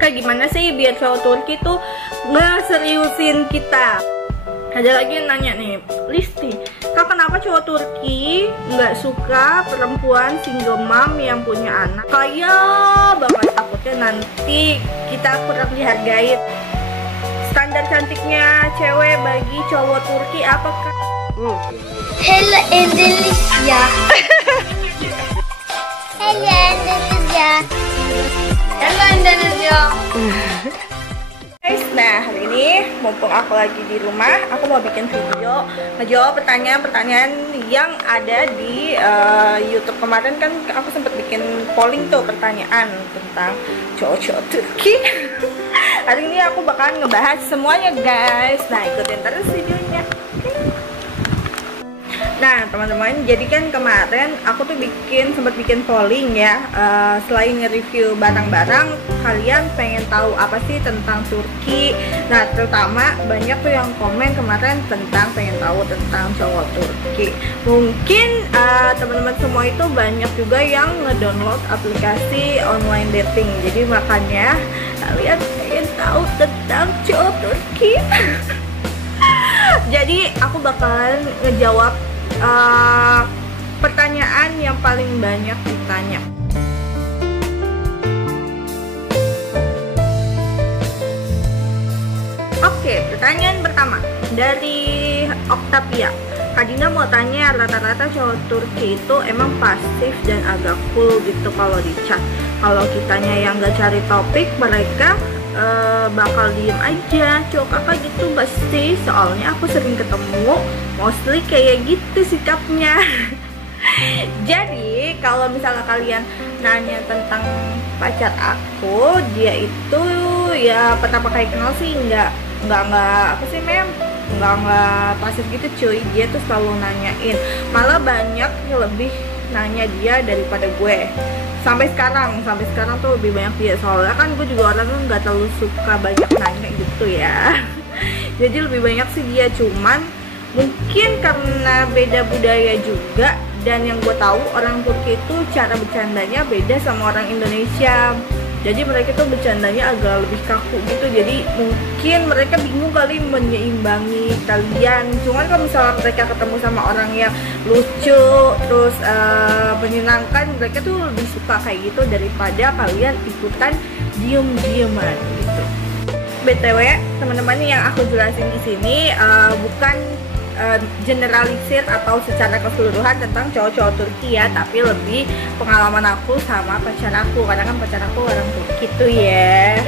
Kayak gimana sih biar cowok Turki tuh nge-seriusin kita? Ada lagi yang nanya nih, Listi, kak kenapa cowok Turki nggak suka perempuan single mom yang punya anak? Kayak banget, takutnya nanti kita kurang dihargai. Standar cantiknya cewek bagi cowok Turki apakah? Hello Indonesia. Hello Indonesia. Hello Indonesia. Guys, nah hari ini mumpung aku lagi di rumah, aku mau bikin video ngejawab pertanyaan-pertanyaan yang ada di YouTube. Kemarin kan aku sempat bikin polling tuh pertanyaan tentang cowok-cowok Turki. Hari ini aku bakalan ngebahas semuanya guys. Nah ikutin terus videonya. Nah teman-teman, jadi kan kemarin aku tuh sempat bikin polling ya, selain nge-review barang-barang, kalian pengen tahu apa sih tentang Turki. Nah terutama banyak tuh yang komen kemarin tentang pengen tahu tentang cowok Turki. Mungkin teman-teman semua itu banyak juga yang ngedownload aplikasi online dating, jadi makanya kalian pengen tahu tentang cowok Turki. Jadi aku bakalan ngejawab pertanyaan yang paling banyak ditanya. Oke, pertanyaan pertama dari Octavia. Kak Dina mau tanya, rata-rata cowok Turki itu emang pasif dan agak cool gitu kalau di chat. Kalau kitanya yang gak cari topik, mereka bakal diem aja. Cowok kakak gitu pasti, soalnya aku sering ketemu mostly kayak gitu sikapnya. Jadi kalau misalnya kalian nanya tentang pacar aku, dia itu ya pertama kali kenal sih nggak apa sih nggak pasif gitu cuy. Dia tuh selalu nanyain, malah banyak yang lebih nanya dia daripada gue. Sampai sekarang tuh lebih banyak dia, soalnya kan gue juga orang tuh nggak terlalu suka banyak nanya gitu ya. Jadi lebih banyak sih dia, cuman mungkin karena beda budaya juga, dan yang gue tahu orang Turki itu cara bercandanya beda sama orang Indonesia. Jadi mereka tuh bercandanya agak lebih kaku gitu, jadi mungkin mereka bingung kali menyeimbangi kalian. Cuman kalau misalnya mereka ketemu sama orang yang lucu terus menyenangkan, mereka tuh lebih suka kayak gitu daripada kalian ikutan diem-dieman gitu. BTW teman-teman, yang aku jelasin di sini bukan generalisir atau secara keseluruhan tentang cowok-cowok Turki ya, tapi lebih pengalaman aku sama pacar aku, karena kan pacar aku orang Turki tuh ya.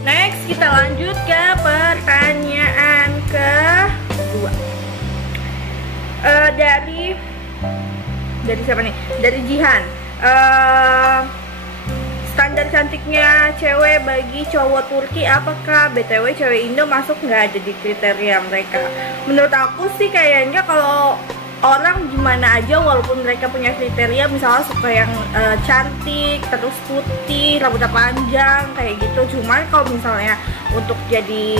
Next kita lanjut ke pertanyaan kedua. Dari siapa nih? Dari Jihan. Standar cantiknya cewek bagi cowok Turki apakah? BTW cewek Indo masuk nggak ada di kriteria mereka? Menurut aku sih kayaknya kalau orang gimana aja walaupun mereka punya kriteria, misalnya suka yang cantik, terus putih, rambutnya panjang kayak gitu. Cuman kalau misalnya untuk jadi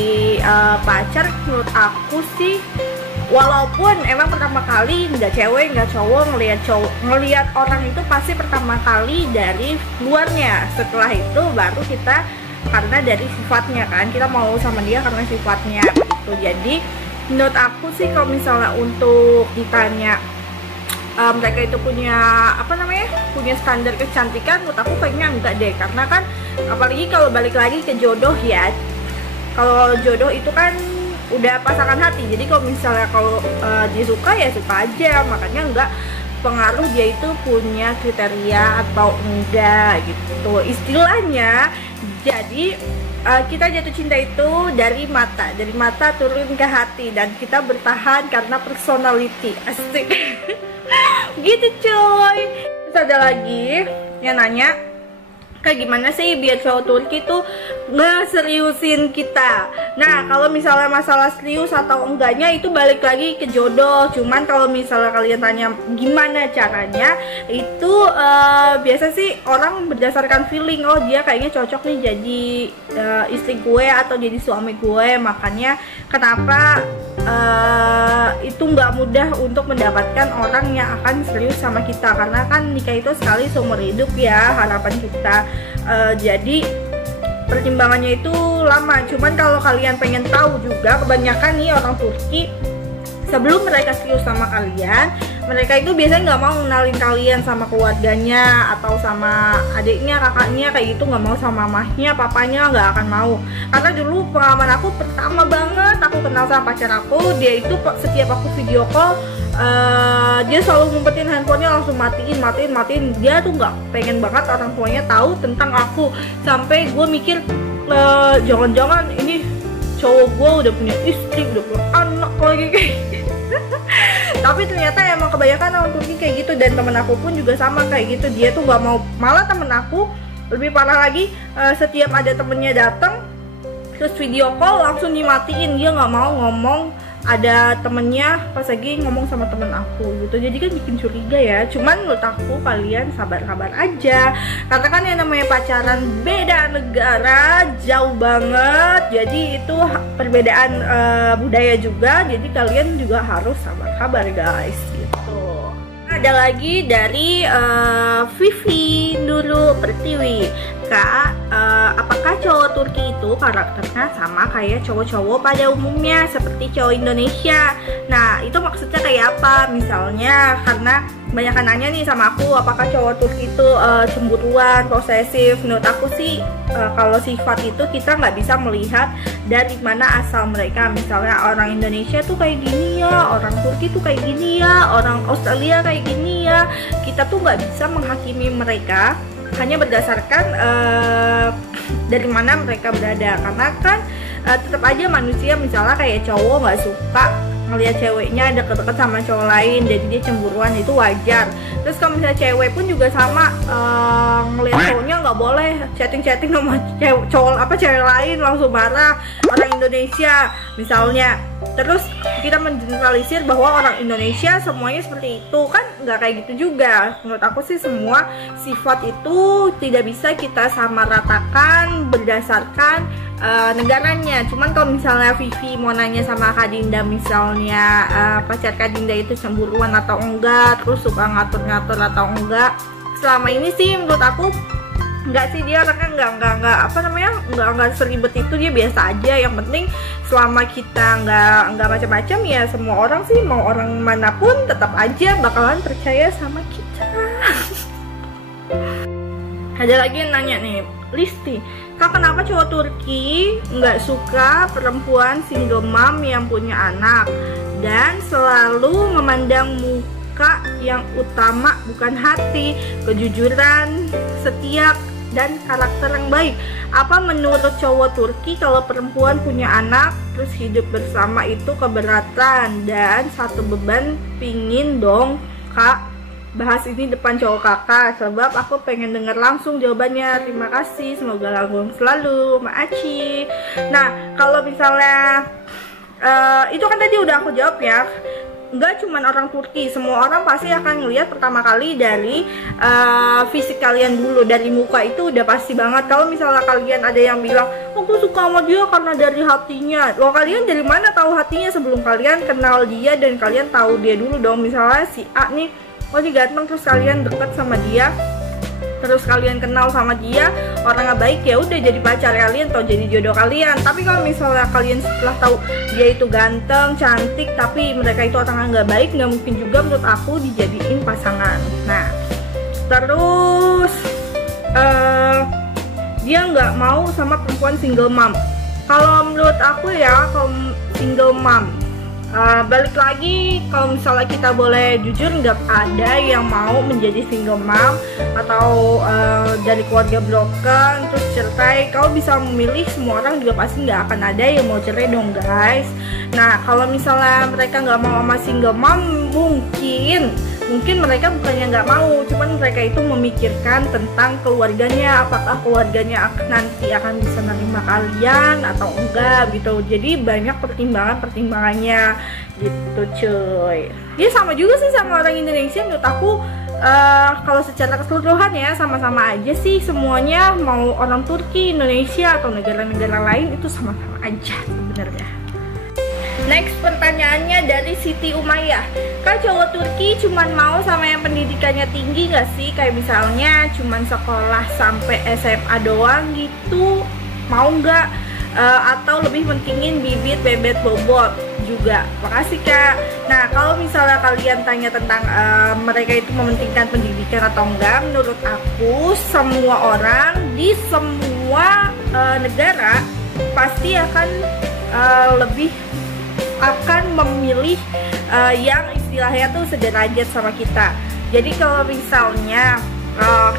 pacar, menurut aku sih walaupun emang pertama kali nggak cewek nggak cowok ngelihat orang itu pasti pertama kali dari luarnya, setelah itu baru kita karena dari sifatnya kan, kita mau sama dia karena sifatnya gitu. Jadi menurut aku sih kalau misalnya untuk ditanya mereka itu punya punya standar kecantikan, menurut aku kayaknya enggak deh, karena kan apalagi kalau balik lagi ke jodoh ya, kalau jodoh itu kan udah pasangan hati. Jadi kalau misalnya dia suka ya suka aja, makanya enggak pengaruh dia itu punya kriteria atau enggak gitu istilahnya. Jadi kita jatuh cinta itu dari mata turun ke hati, dan kita bertahan karena personality. Asik. Gitu coy. Terus ada lagi yang nanya, kayak gimana sih biar cowok Turki tuh nge-seriusin kita? Nah kalau misalnya masalah serius atau enggaknya itu balik lagi ke jodoh. Cuman kalau misalnya kalian tanya gimana caranya, itu biasa sih orang berdasarkan feeling. Oh dia kayaknya cocok nih jadi istri gue atau jadi suami gue. Makanya kenapa itu nggak mudah untuk mendapatkan orang yang akan serius sama kita, karena kan nikah itu sekali seumur hidup ya harapan kita. Jadi pertimbangannya itu lama. Cuman kalau kalian pengen tahu juga, kebanyakan nih orang Turki sebelum mereka serius sama kalian, mereka itu biasanya nggak mau kenalin kalian sama keluarganya atau sama adiknya, kakaknya, kayak gitu. Nggak mau sama mamahnya, papanya, nggak akan mau. Karena dulu pengalaman aku pertama banget aku kenal sama pacar aku, dia itu setiap aku video call, dia selalu ngumpetin handphonenya, langsung matiin. Dia tuh nggak pengen banget orang tuanya tahu tentang aku. Sampai gue mikir, jangan-jangan ini cowok gue udah punya istri, udah punya anak lagi kayak tapi ternyata emang kebanyakan orang Turki kayak gitu. Dan temen aku pun juga sama kayak gitu, dia tuh gak mau. Malah temen aku lebih parah lagi, setiap ada temennya datang terus video call langsung dimatiin. Dia gak mau ngomong ada temennya pas lagi ngomong sama temen aku gitu. Jadi kan bikin curiga ya. Cuman menurut aku kalian sabar-sabar aja, karena kan yang namanya pacaran beda negara, jauh banget. Jadi itu perbedaan budaya juga. Jadi kalian juga harus sabar-sabar guys gitu. Ada lagi dari Vivi Nurul Pertiwi. Kak, apakah cowok Turki itu karakternya sama kayak cowok-cowok pada umumnya seperti cowok Indonesia? Nah, itu maksudnya kayak apa? Misalnya karena banyak nanya nih sama aku, apakah cowok Turki itu cemburuan, posesif? Menurut aku sih kalau sifat itu kita nggak bisa melihat dari mana asal mereka. Misalnya orang Indonesia tuh kayak gini ya, orang Turki tuh kayak gini ya, orang Australia kayak gini ya. Kita tuh nggak bisa menghakimi mereka hanya berdasarkan dari mana mereka berada, karena kan tetap aja manusia. Misalnya kayak cowok nggak suka ngelihat ceweknya deket-deket sama cowok lain, jadi dia cemburuan, itu wajar. Terus kalau misalnya cewek pun juga sama, ngelihat cowoknya nggak boleh chatting sama cewek lain, langsung marah. Orang Indonesia misalnya, terus kita mengeneralisir bahwa orang Indonesia semuanya seperti itu, kan nggak kayak gitu juga. Menurut aku sih semua sifat itu tidak bisa kita samaratakan berdasarkan negaranya. Cuman kalau misalnya Vivi mau nanya sama Kak Dinda, misalnya pacar Kak Dinda itu cemburuan atau enggak, terus suka ngatur-ngatur atau enggak, selama ini sih menurut aku enggak sih. Dia orangnya enggak seribet itu, dia biasa aja. Yang penting selama kita enggak macam-macam ya, semua orang sih, mau orang manapun tetap aja bakalan percaya sama kita. Ada lagi yang nanya nih, Listi, Kak, kenapa cowok Turki nggak suka perempuan single mom yang punya anak dan selalu memandang muka yang utama bukan hati, kejujuran, setia, dan karakter yang baik? Apa menurut cowok Turki kalau perempuan punya anak terus hidup bersama itu keberatan dan satu beban? Pingin dong Kak bahas ini depan cowok kakak, sebab aku pengen denger langsung jawabannya. Terima kasih, semoga langgeng selalu, Maaci. Nah, kalau misalnya itu kan tadi udah aku jawab ya. Nggak cuman orang Turki, semua orang pasti akan ngelihat pertama kali dari fisik kalian dulu, dari muka itu udah pasti banget. Kalau misalnya kalian ada yang bilang, aku suka sama dia karena dari hatinya, loh kalian dari mana tahu hatinya sebelum kalian kenal dia dan kalian tahu dia dulu dong. Misalnya si A nih, oh dia ganteng, terus kalian deket sama dia, terus kalian kenal sama dia, orangnya baik, ya udah jadi pacar kalian atau jadi jodoh kalian. Tapi kalau misalnya kalian setelah tahu dia itu ganteng, cantik, tapi mereka itu orangnya nggak baik, nggak mungkin juga menurut aku dijadiin pasangan. Nah, terus dia nggak mau sama perempuan single mom. Kalau menurut aku ya, kalau single mom, balik lagi, kalau misalnya kita boleh jujur, nggak ada yang mau menjadi single mom atau dari keluarga broken terus cerai. Kalau bisa memilih, semua orang juga pasti nggak akan ada yang mau cerai dong guys. Nah, kalau misalnya mereka nggak mau sama single mom, mungkin mereka bukannya nggak mau, cuman mereka itu memikirkan tentang keluarganya, apakah keluarganya nanti akan bisa menerima kalian atau enggak gitu. Jadi banyak pertimbangannya gitu cuy. Dia sama juga sih sama orang Indonesia menurut aku. Kalau secara keseluruhan ya sama-sama aja sih semuanya, mau orang Turki, Indonesia atau negara-negara lain itu sama-sama aja sebenarnya. Next pertanyaannya dari Siti Umayyah, Kak, cowok Turki cuman mau sama yang pendidikannya tinggi gak sih? Kayak misalnya cuman sekolah sampai SMA doang gitu. mau nggak atau lebih mentingin bibit bebet bobot juga. Makasih Kak. Nah, kalau misalnya kalian tanya tentang mereka itu mementingkan pendidikan atau enggak, menurut aku semua orang di semua negara pasti akan lebih akan memilih yang istilahnya tuh sederajat sama kita. Jadi kalau misalnya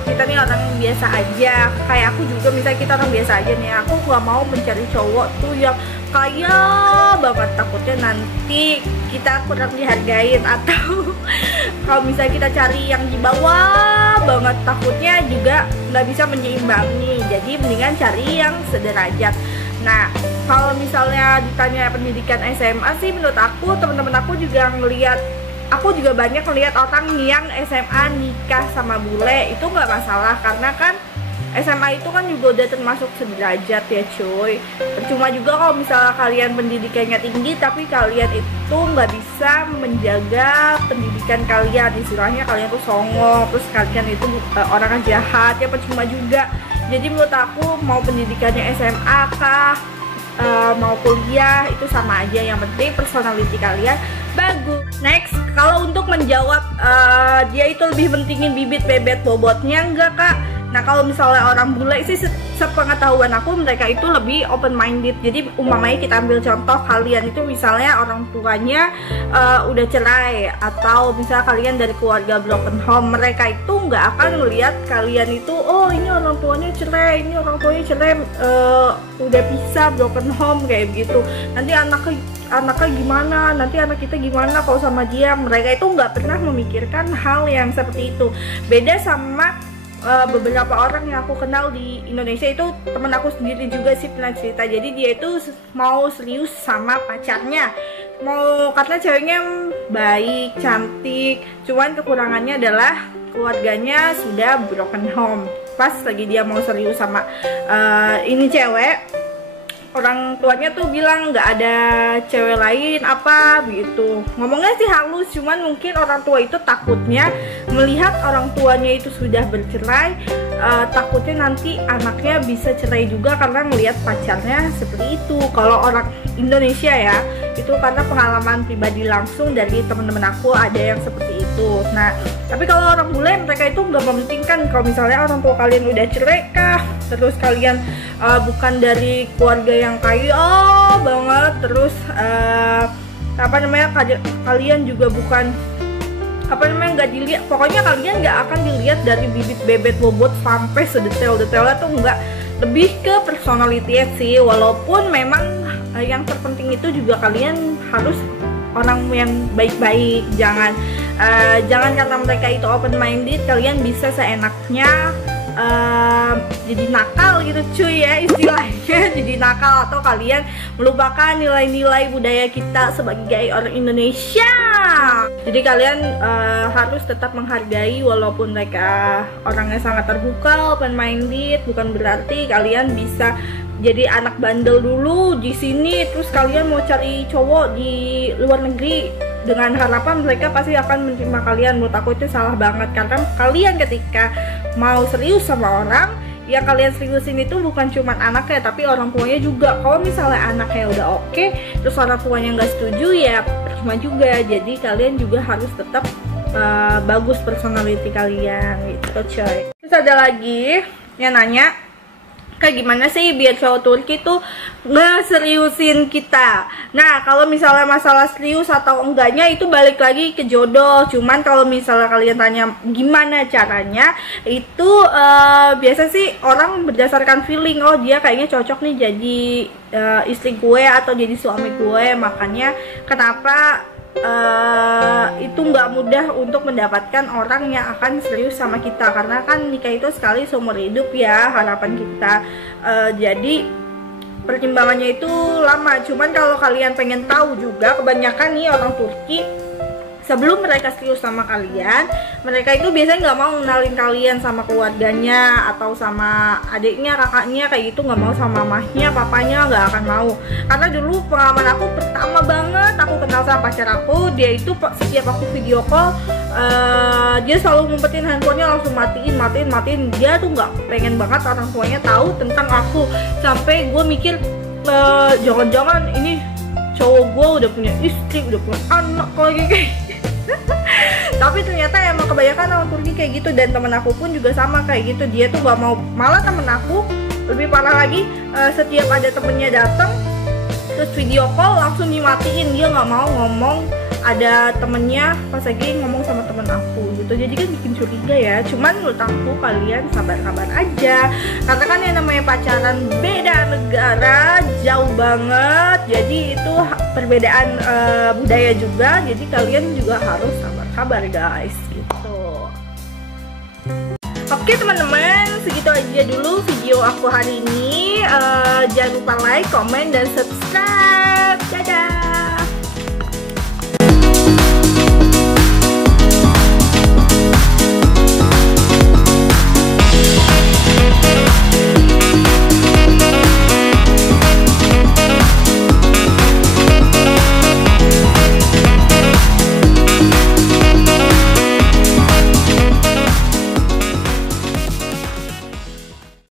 kita nih orang biasa aja, kayak aku juga, misalnya kita orang biasa aja nih, aku gak mau mencari cowok tuh yang kaya banget, takutnya nanti kita kurang dihargain, atau kalau misalnya kita cari yang di bawah banget, takutnya juga nggak bisa menyeimbangi. Jadi mendingan cari yang sederajat. Nah, kalau misalnya ditanya pendidikan SMA sih, menurut aku, teman-teman aku juga ngelihat, aku juga banyak ngelihat orang yang SMA nikah sama bule, itu nggak masalah karena kan SMA itu kan juga udah termasuk sederajat ya cuy. Percuma juga kalau misalnya kalian pendidikannya tinggi tapi kalian itu nggak bisa menjaga pendidikan kalian, istilahnya kalian tuh songong, terus kalian itu orang jahat, ya percuma juga. Jadi menurut aku mau pendidikannya SMA kah, mau kuliah, itu sama aja, yang penting personality kalian bagus. Next, kalau untuk menjawab dia itu lebih pentingin bibit bebet bobotnya enggak Kak? Nah, kalau misalnya orang bule sih sepengetahuan aku, mereka itu lebih open minded. Jadi umpamanya kita ambil contoh, kalian itu misalnya orang tuanya udah cerai, atau misalnya kalian dari keluarga broken home, mereka itu nggak akan melihat kalian itu, oh ini orang tuanya cerai, ini orang tuanya cerai, udah pisah, broken home kayak gitu. Nanti anaknya gimana, nanti anak kita gimana kalau sama dia. Mereka itu nggak pernah memikirkan hal yang seperti itu. Beda sama beberapa orang yang aku kenal di Indonesia, itu temen aku sendiri juga sih pernah cerita. Jadi dia itu mau serius sama pacarnya, mau, karena ceweknya baik, cantik, cuman kekurangannya adalah keluarganya sudah broken home. Pas lagi dia mau serius sama ini cewek, orang tuanya tuh bilang nggak ada cewek lain apa begitu. Ngomongnya sih halus, cuman mungkin orang tua itu takutnya melihat orang tuanya itu sudah bercerai, takutnya nanti anaknya bisa cerai juga karena melihat pacarnya seperti itu. Kalau orang Indonesia ya, itu karena pengalaman pribadi langsung dari teman-teman aku ada yang seperti itu. Nah, tapi kalau orang bule, mereka itu nggak mementingkan kalau misalnya orang tua kalian udah cerai kah, terus kalian bukan dari keluarga yang kaya banget, terus kalian juga bukan nggak dilihat, pokoknya kalian nggak akan dilihat dari bibit bebet bobot sampai sedetail-detailnya tuh nggak, lebih ke personality sih. Walaupun memang yang terpenting itu juga kalian harus orang yang baik-baik, jangan karena mereka itu open minded kalian bisa seenaknya jadi nakal gitu cuy ya, istilahnya jadi nakal, atau kalian melupakan nilai-nilai budaya kita sebagai orang Indonesia. Jadi kalian harus tetap menghargai walaupun mereka orangnya sangat terbuka, open minded, bukan berarti kalian bisa jadi anak bandel dulu di sini terus kalian mau cari cowok di luar negeri dengan harapan mereka pasti akan menerima kalian. Menurut aku itu salah banget, karena kalian ketika mau serius sama orang, yang kalian seriusin itu bukan cuma anaknya tapi orang tuanya juga. Kalau misalnya anaknya udah oke, terus orang tuanya nggak setuju, ya percuma juga. Jadi kalian juga harus tetap bagus personality kalian gitu coy. Terus ada lagi yang nanya, kayak gimana sih biar cowok Turki tuh nge-seriusin kita. Nah, kalau misalnya masalah serius atau enggaknya itu balik lagi ke jodoh. Cuman kalau misalnya kalian tanya gimana caranya, itu biasa sih orang berdasarkan feeling, oh dia kayaknya cocok nih jadi istri gue atau jadi suami gue. Makanya kenapa itu nggak mudah untuk mendapatkan orang yang akan serius sama kita, karena kan nikah itu sekali seumur hidup ya harapan kita. Jadi pertimbangannya itu lama. Cuman kalau kalian pengen tahu juga, kebanyakan nih orang Turki sebelum mereka serius sama kalian, mereka itu biasanya nggak mau kenalin kalian sama keluarganya atau sama adiknya, kakaknya, kayak gitu. Nggak mau sama mamahnya, papanya, nggak akan mau. Karena dulu pengalaman aku pertama banget aku kenal sama pacar aku, dia itu setiap aku video call, dia selalu ngumpetin handphonenya, langsung matiin. Dia tuh nggak pengen banget orang tuanya tahu tentang aku. Sampai gue mikir, jangan-jangan ini cowok gue udah punya istri, udah punya anak lagi kayak tapi ternyata emang kebanyakan orang Turki kayak gitu. Dan temen aku pun juga sama kayak gitu, dia tuh gak mau. Malah temen aku lebih parah lagi, setiap ada temennya datang terus video call langsung dimatiin. Dia gak mau ngomong ada temennya pas lagi ngomong sama temen aku gitu. Jadi kan bikin curiga ya. Cuman menurut aku kalian sabar-sabar aja, karena kan yang namanya pacaran beda negara, jauh banget. Jadi itu perbedaan budaya juga. Jadi kalian juga harus sabar-sabar guys gitu. Oke teman-teman, segitu aja dulu video aku hari ini. Jangan lupa like, comment, dan subscribe. Dadah.